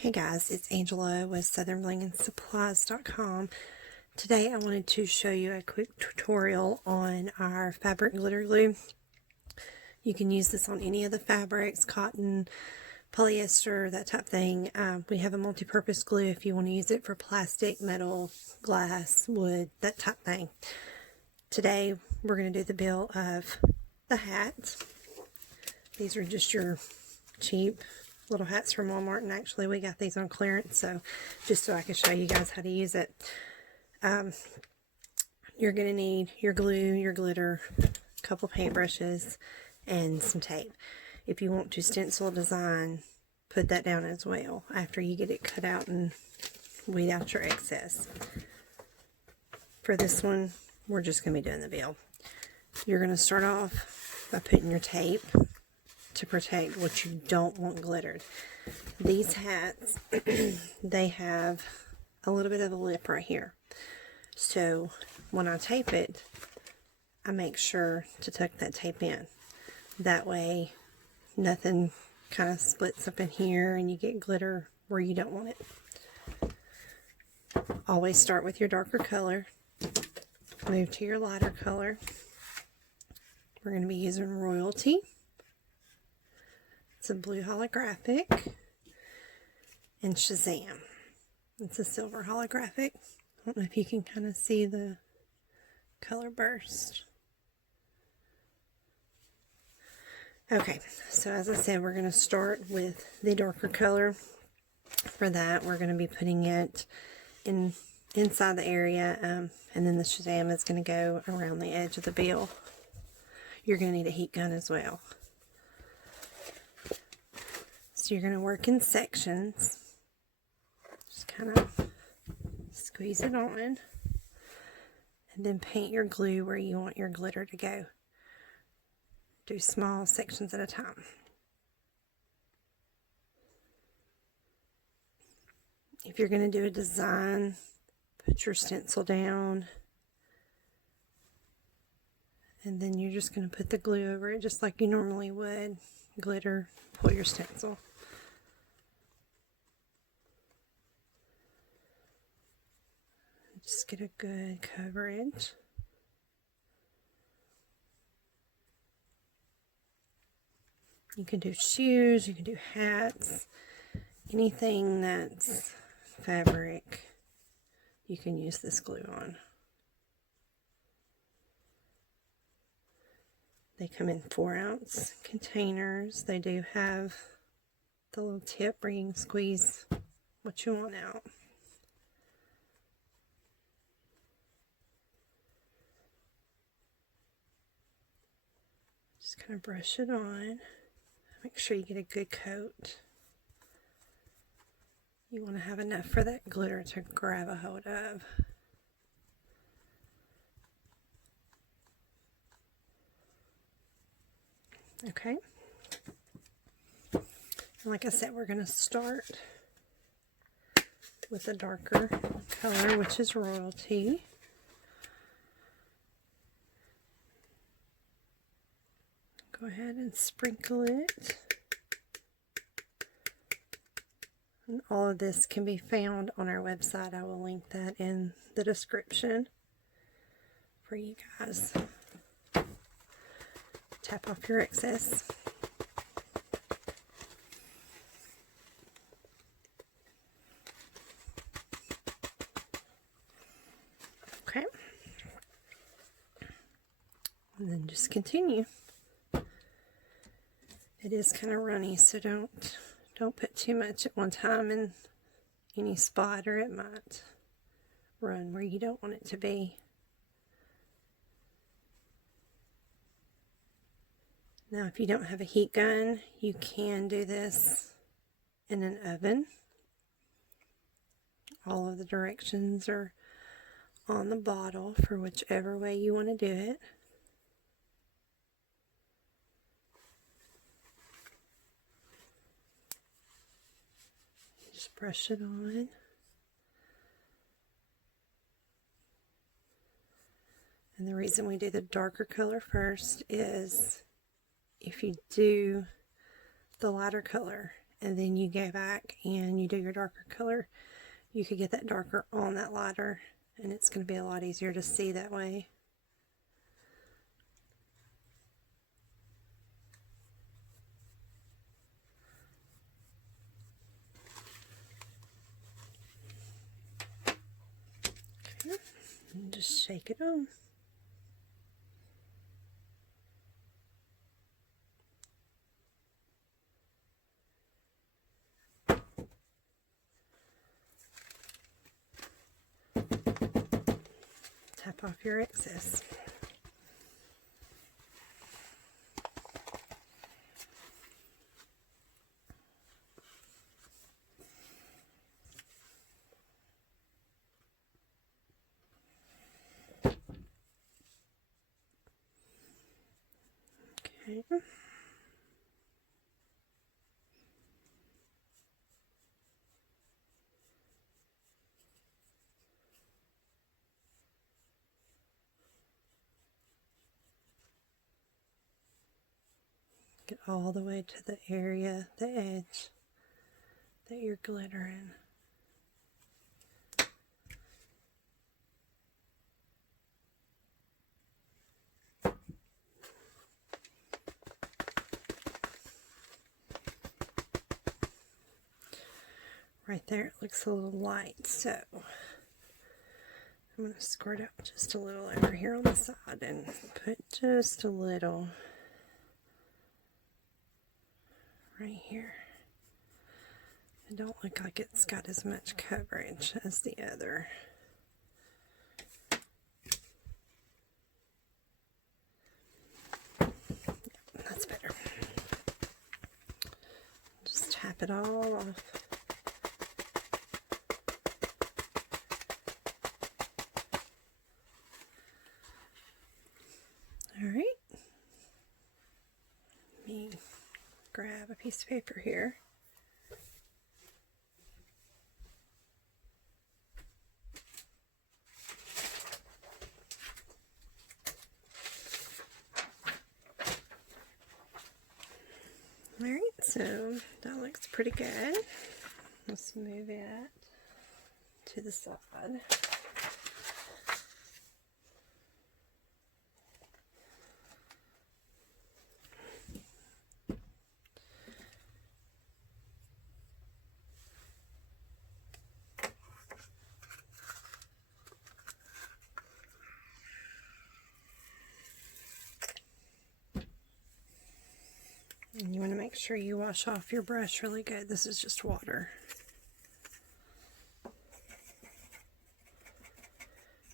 Hey guys, it's Angela with southernblingandSupplies.com. Today I wanted to show you a quick tutorial on our fabric glitter glue. You can use this on any of the fabrics, cotton, polyester, that type of thing. We have a multi-purpose glue if you want to use it for plastic, metal, glass, wood, that type of thing. Today we're going to do the build of the hat. These are just your cheap little hats from Walmart, and actually we got these on clearance, so just so I can show you guys how to use it. You're going to need your glue, your glitter, a couple paintbrushes, and some tape. If you want to stencil a design, put that down as well after you get it cut out and weed out your excess. For this one, we're just going to be doing the build. You're going to start off by putting your tape to protect what you don't want glittered. These hats, they have a little bit of a lip right here. So when I tape it, I make sure to tuck that tape in. That way nothing kind of splits up in here and you get glitter where you don't want it. Always start with your darker color. Move to your lighter color. We're going to be using Royalty. It's a blue holographic, and Shazaam. It's a silver holographic. I don't know if you can kind of see the color burst. Okay, so as I said, we're going to start with the darker color. For that, we're going to be putting it inside the area, and then the Shazaam is going to go around the edge of the bill. You're going to need a heat gun as well. So you're going to work in sections. Just kind of squeeze it on. And then paint your glue where you want your glitter to go. Do small sections at a time. If you're going to do a design, put your stencil down. And then you're just going to put the glue over it just like you normally would. Glitter, pull your stencil. Just get a good coverage. You can do shoes, you can do hats, anything that's fabric, you can use this glue on. They come in 4-ounce containers. They do have the little tip where you can squeeze what you want out. Just kind of brush it on. Make sure you get a good coat. You want to have enough for that glitter to grab a hold of. Okay. And like I said, we're going to start with a darker color, which is Royalty. Go ahead and sprinkle it. And all of this can be found on our website. I will link that in the description for you guys. Tap off your excess. Okay. And then just continue. It is kind of runny, so don't put too much at one time in any spot, or it might run where you don't want it to be. Now, if you don't have a heat gun, you can do this in an oven. All of the directions are on the bottle for whichever way you want to do it. Just brush it on. And the reason we do the darker color first is if you do the lighter color and then you go back and you do your darker color, you could get that darker on that lighter, and it's going to be a lot easier to see that way. Okay, and just shake it on. Tap off your excess. Okay. Get all the way to the area, the edge that you're glittering. Right there, it looks a little light, so I'm going to squirt out just a little over here on the side and put just a little right here. It don't look like it's got as much coverage as the other. That's better. Just tap it all off. Alright, let me grab a piece of paper here. Alright, so that looks pretty good. Let's move it to the side. And you want to make sure you wash off your brush really good. This is just water.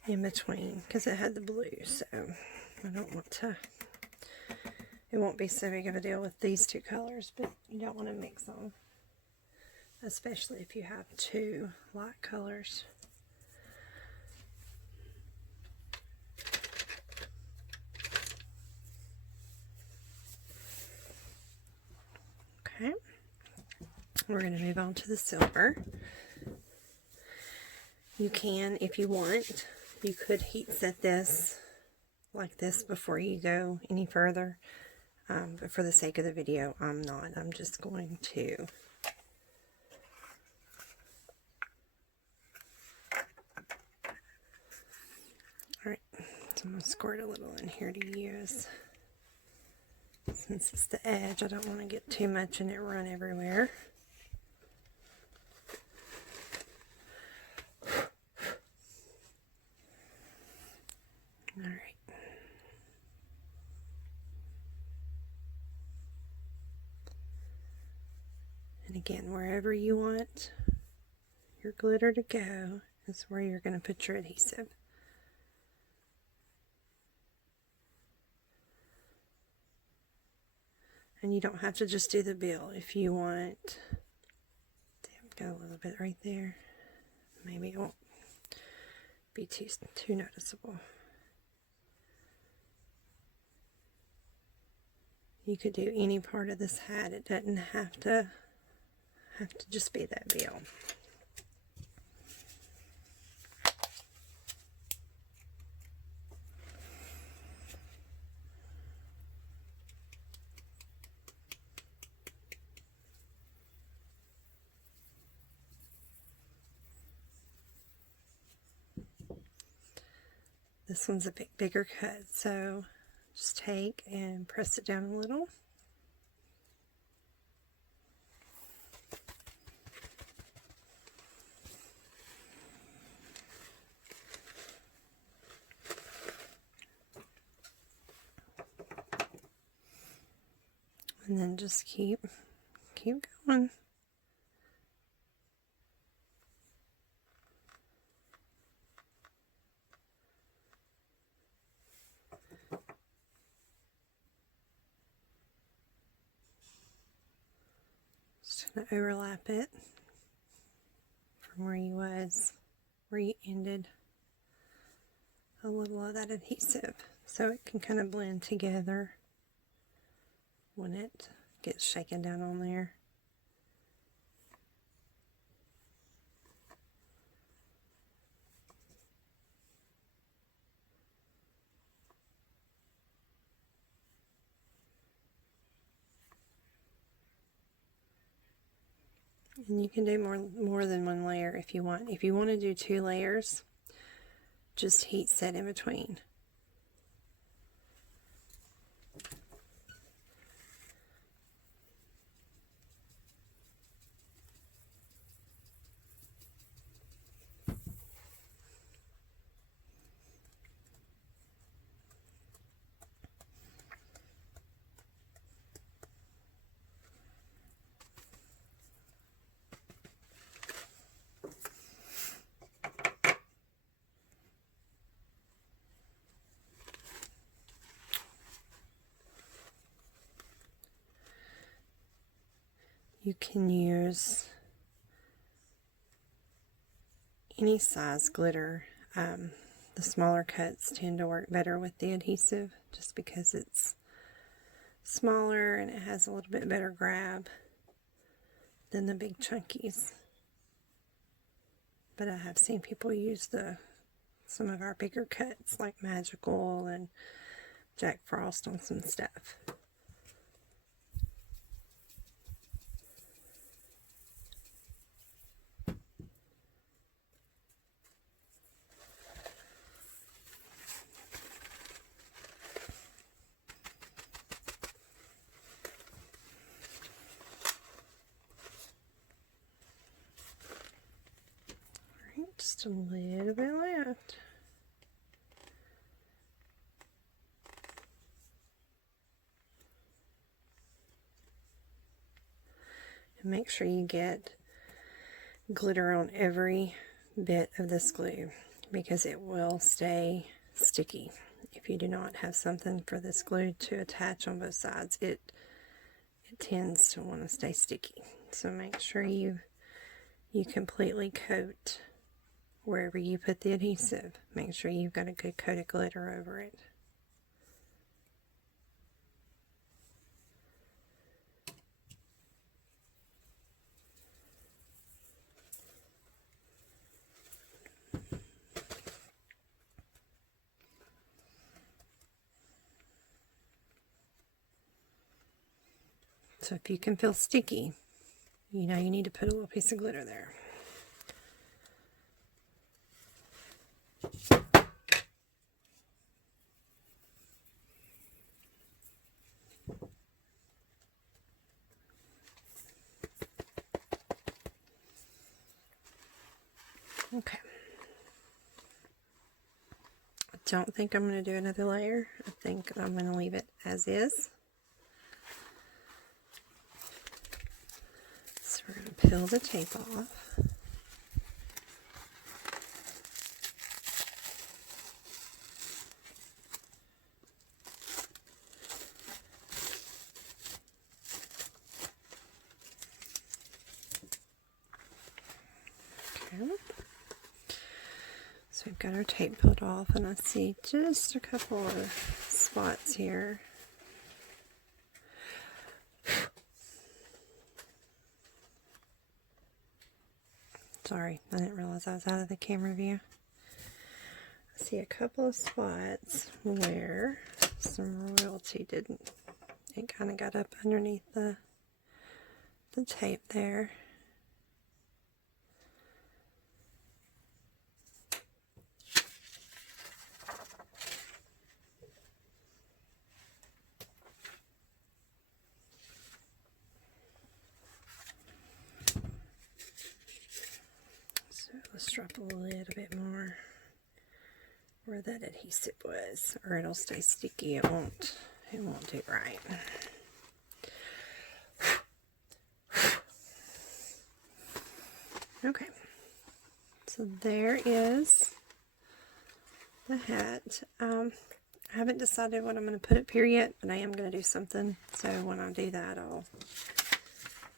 In between, because it had the blue, so I don't want to, it won't be so big of a deal with these two colors, but you don't want to mix them, especially if you have two light colors. Okay, we're going to move on to the silver. You can, if you want, you could heat set this like this before you go any further, but for the sake of the video, I'm not. I'm just going to alright, so I'm going to squirt a little in here to use. Since it's the edge, I don't want to get too much and it run everywhere. Alright. And again, wherever you want your glitter to go is where you're going to put your adhesive. And you don't have to just do the bill. If you want, got a little bit right there. Maybe it won't be too noticeable. You could do any part of this hat. It doesn't have to just be that bill. This one's a bigger cut, so just take and press it down a little. And then just keep going. Just going to overlap it from where you ended a little of that adhesive, so it can kind of blend together when it gets shaken down on there. And you can do more than one layer if you want. If you want to do 2 layers, just heat set in between. You can use any size glitter. The smaller cuts tend to work better with the adhesive just because it's smaller and it has a little bit better grab than the big chunkies. But I have seen people use some of our bigger cuts like Magical and Jack Frost on some stuff. Just a little bit left. And make sure you get glitter on every bit of this glue because it will stay sticky. If you do not have something for this glue to attach on both sides, it tends to want to stay sticky. So make sure you completely coat wherever you put the adhesive. Make sure you've got a good coat of glitter over it. So if you can feel sticky, you know you need to put a little piece of glitter there. Okay. I don't think I'm going to do another layer. I think I'm going to leave it as is. So we're going to peel the tape off. Okay. So we've got our tape pulled off, and I see just a couple of spots here. Sorry, I didn't realize I was out of the camera view. I see a couple of spots where some royalty didn't. It kind of got up underneath the tape there. drop a little bit more where that adhesive was, or it'll stay sticky. It won't do right. Okay, so there is the hat. I haven't decided what I'm going to put up here yet, but I am going to do something. So when I do that, I'll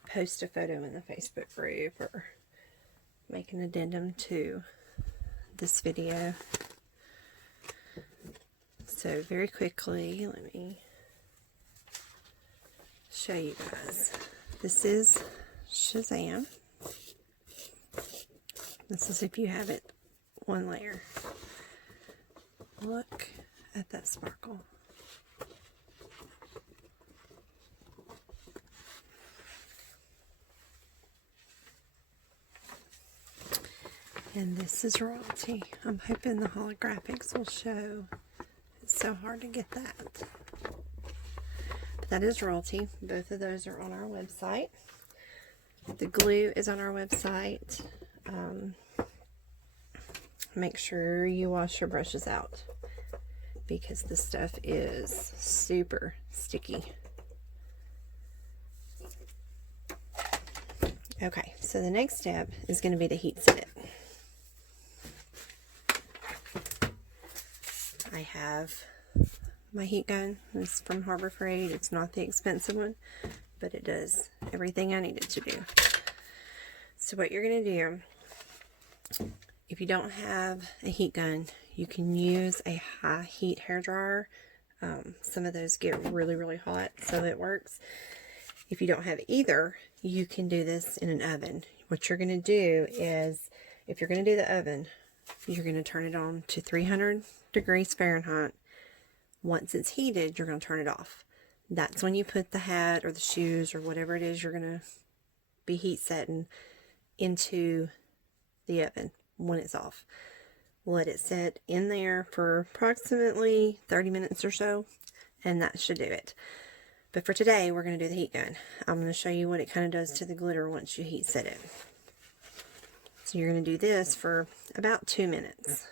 post a photo in the Facebook group or make an addendum to this video. So very quickly, let me show you guys. This is Shazaam. This is if you have it one layer. Look at that sparkle. And this is royalty. I'm hoping the holographics will show. It's so hard to get that. But that is royalty. Both of those are on our website. The glue is on our website. Make sure you wash your brushes out because this stuff is super sticky. Okay, so the next step is going to be to heat set it. I have my heat gun. It's from Harbor Freight. It's not the expensive one, but it does everything I need it to do. So what you're going to do, if you don't have a heat gun, you can use a high heat hair dryer. Some of those get really, really hot, so it works. If you don't have either, you can do this in an oven. What you're going to do is, if you're going to do the oven, you're going to turn it on to 300 degrees Fahrenheit. Once it's heated, you're going to turn it off. That's when you put the hat or the shoes or whatever it is you're going to be heat setting into the oven when it's off. Let it sit in there for approximately 30 minutes or so, and that should do it. But for today, we're going to do the heat gun. I'm going to show you what it kind of does to the glitter once you heat set it. So you're going to do this for about 2 minutes.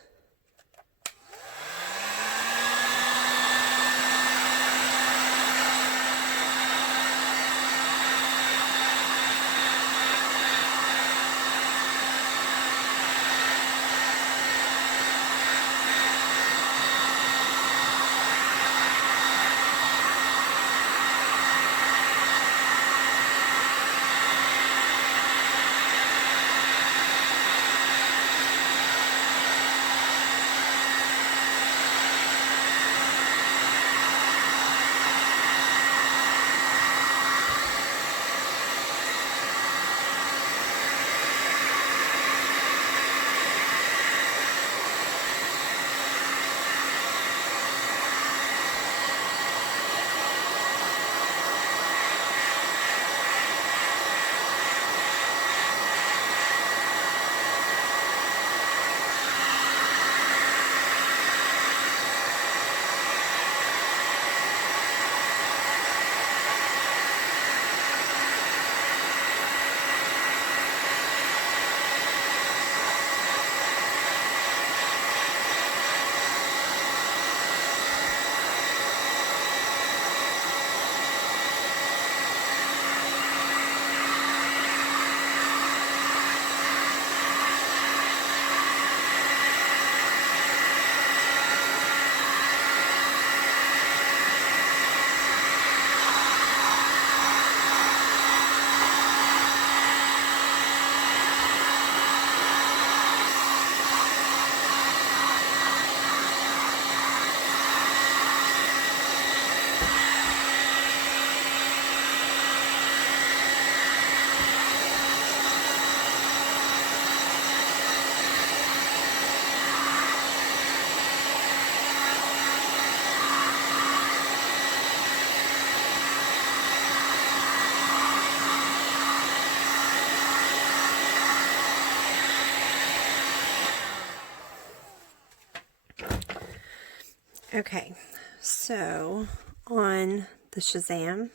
Okay, so on the Shazaam,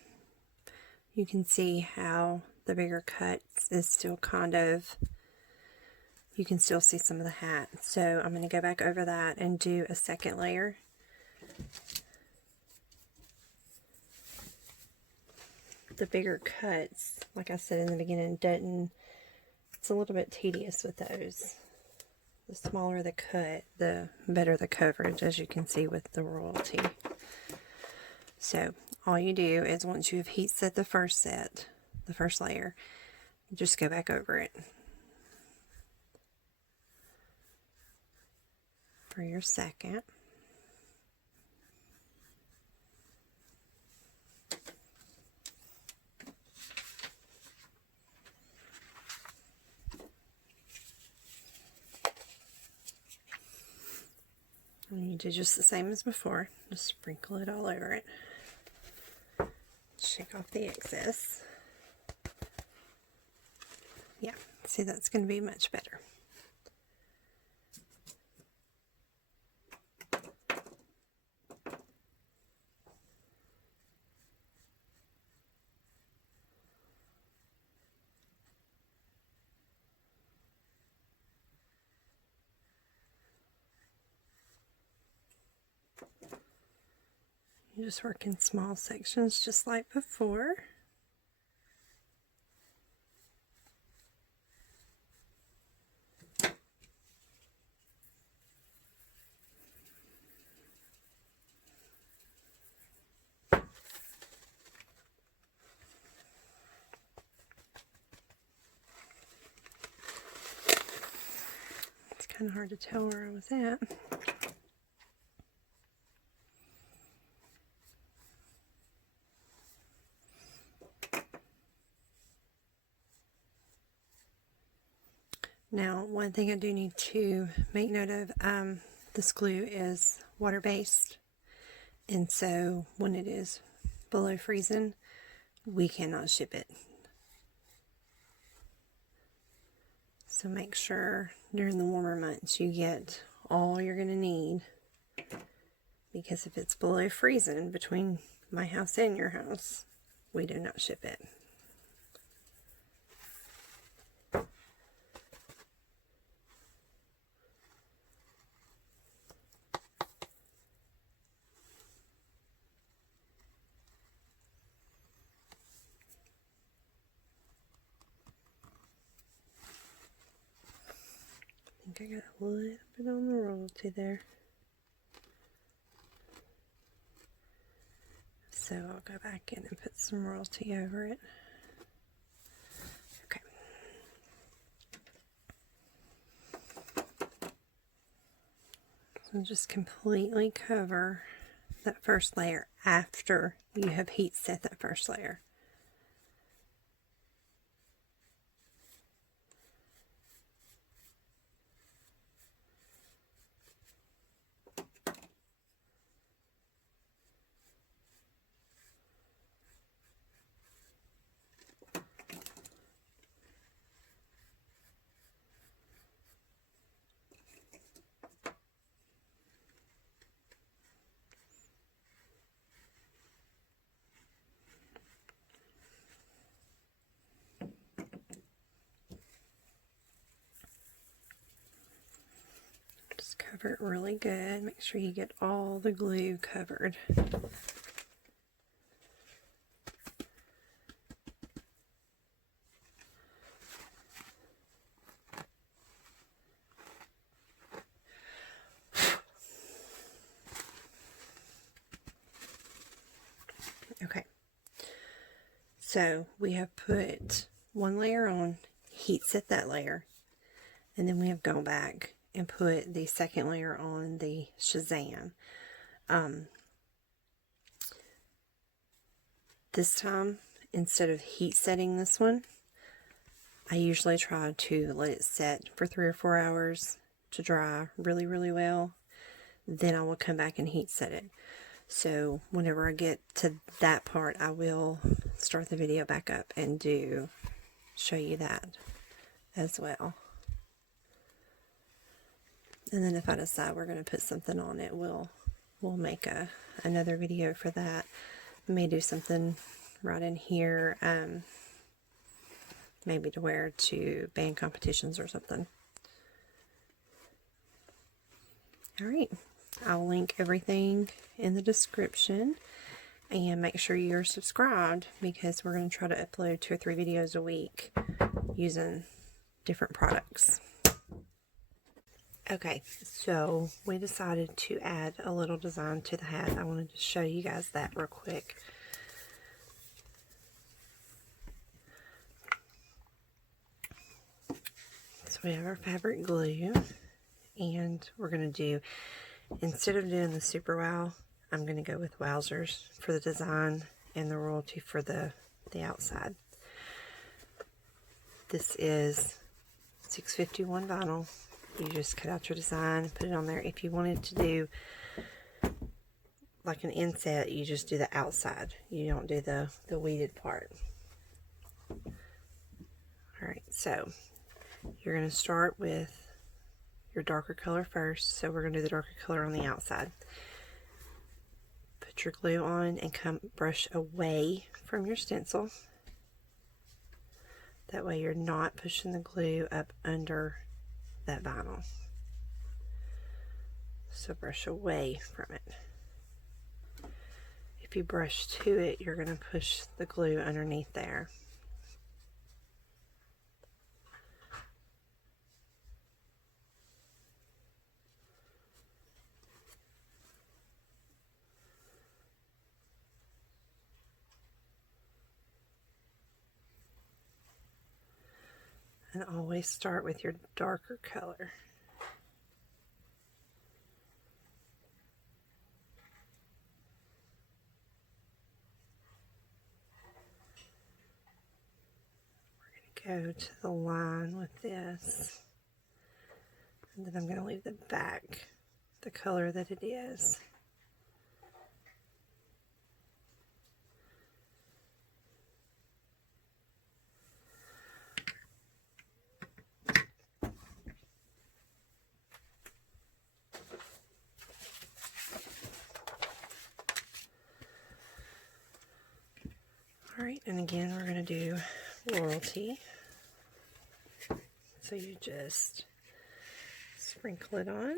you can see how the bigger cuts is still kind of, you can still see some of the hat. So I'm going to go back over that and do a second layer. The bigger cuts, like I said in the beginning, it's a little bit tedious with those. The smaller the cut, the better the coverage, as you can see with the royalty. So all you do is once you have heat set the first layer, just go back over it for your second. And you do just the same as before, just sprinkle it all over it. Shake off the excess. Yeah, see, that's going to be much better. You just work in small sections just like before. It's kind of hard to tell where I was at. Now, one thing I do need to make note of, this glue is water-based, and so when it is below freezing, we cannot ship it. So make sure during the warmer months you get all you're going to need, because if it's below freezing between my house and your house, we do not ship it. I think I got a little bit on the royalty there. So I'll go back in and put some royalty over it. Okay. So just completely cover that first layer after you have heat set that first layer. Just cover it really good. Make sure you get all the glue covered. Okay, so we have put one layer on, heat set that layer, and then we have gone back and put the second layer on the Shazaam. This time, instead of heat setting this one, I usually try to let it set for 3 or 4 hours to dry really, really well. Then I will come back and heat set it. So whenever I get to that part, I will start the video back up and show you that as well. And then if I decide we're going to put something on it, we'll make another video for that. I may do something right in here, maybe to wear to band competitions or something. Alright, I'll link everything in the description, and make sure you're subscribed because we're going to try to upload 2 or 3 videos a week using different products. Okay, so we decided to add a little design to the hat. I wanted to show you guys that real quick. So we have our fabric glue, and we're going to do, instead of doing the Super Wow, I'm going to go with Wowzers for the design and the royalty for the outside. This is 651 vinyl. You just cut out your design, put it on there. If you wanted to do like an inset, you just do the outside. You don't do the weeded part. Alright, so you're going to start with your darker color first. So we're going to do the darker color on the outside. Put your glue on and come brush away from your stencil. That way you're not pushing the glue up under that vinyl. So brush away from it. If you brush to it, you're going to push the glue underneath there. And always start with your darker color. We're going to go to the line with this. And then I'm going to leave the back the color that it is. Alright, and again we're going to do royalty. So you just sprinkle it on.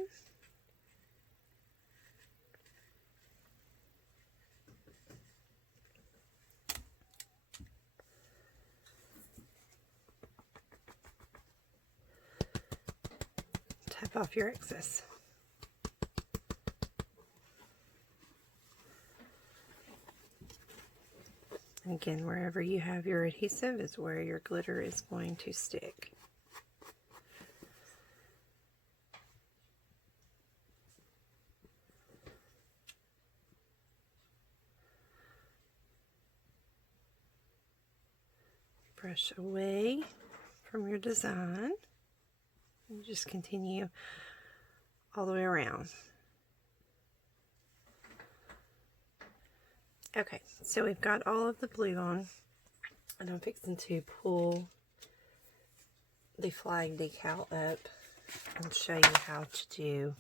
Tap off your excess. And again, wherever you have your adhesive is where your glitter is going to stick. Brush away from your design and just continue all the way around. Okay, so we've got all of the blue on, and I'm fixing to pull the flag decal up and show you how to do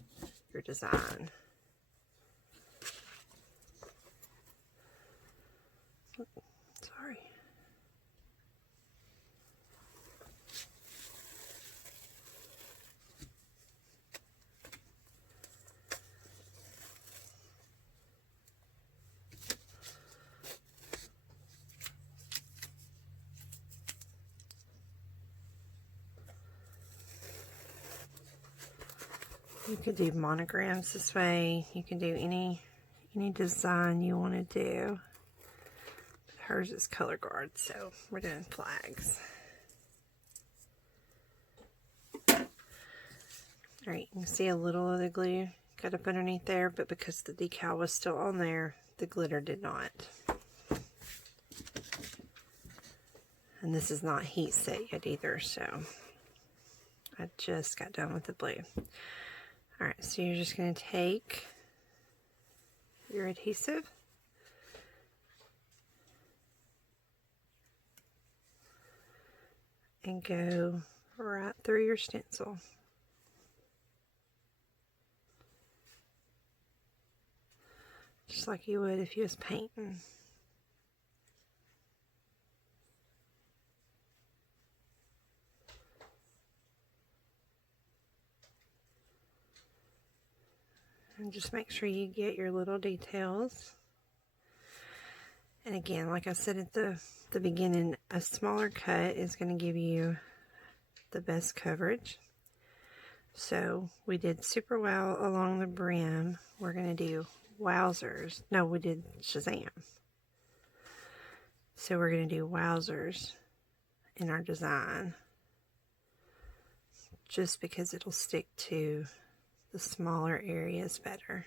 your design. Sorry. You could do monograms this way. You can do any design you want to do. But hers is color guard, so we're doing flags. Alright, you can see a little of the glue got up underneath there, but because the decal was still on there, the glitter did not. And this is not heat set yet either, so I just got done with the blue. Alright, so you're just going to take your adhesive and go right through your stencil. Just like you would if you was painting. And just make sure you get your little details. And again, like I said at the beginning, a smaller cut is going to give you the best coverage. So we did super well along the brim. We're going to do Wowzers. No, we did Shazaam. So we're going to do Wowzers in our design, just because it'll stick to the smaller areas better.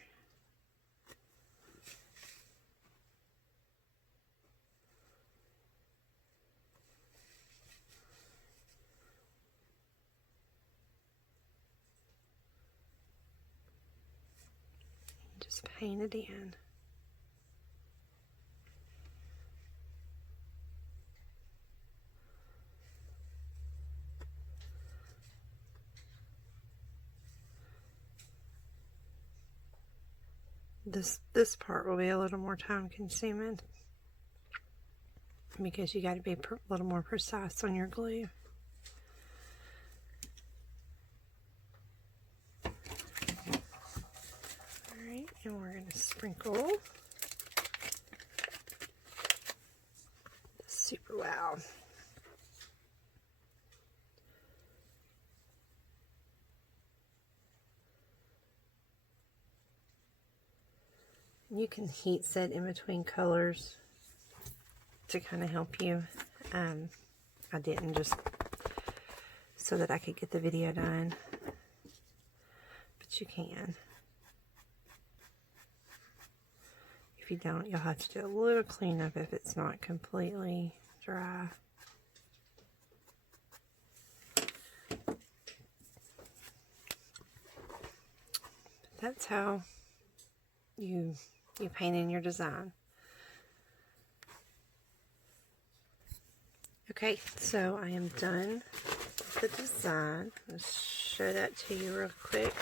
Just paint it in. This part will be a little more time consuming because you got to be a little more precise on your glue. Alright, and we're going to sprinkle the Super Wow. You can heat set in between colors to kind of help you. I didn't, just so that I could get the video done, but you can. If you don't, you'll have to do a little cleanup if it's not completely dry. That's how you paint in your design. Okay, so I am done with the design. Let's show that to you real quick.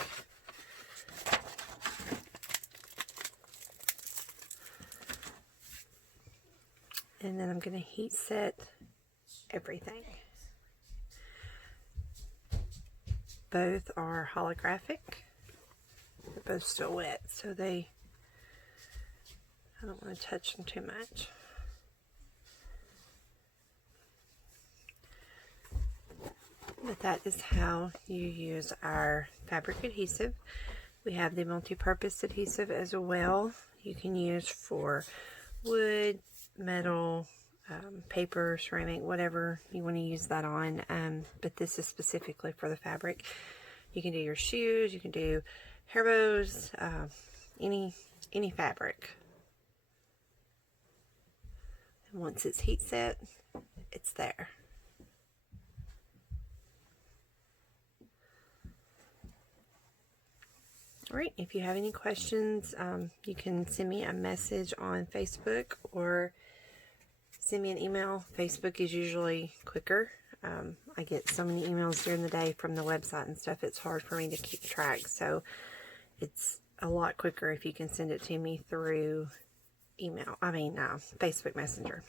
And then I'm going to heat set everything. Both are holographic. They're both still wet, so I don't want to touch them too much. But that is how you use our fabric adhesive. We have the multi-purpose adhesive as well. You can use for wood, metal, paper, ceramic, whatever you want to use that on. But this is specifically for the fabric. You can do your shoes, you can do hair bows, any fabric. And once it's heat set, it's there. Alright, if you have any questions, you can send me a message on Facebook or send me an email. Facebook is usually quicker. I get so many emails during the day from the website and stuff, it's hard for me to keep track. So it's a lot quicker if you can send it to me through Facebook Messenger.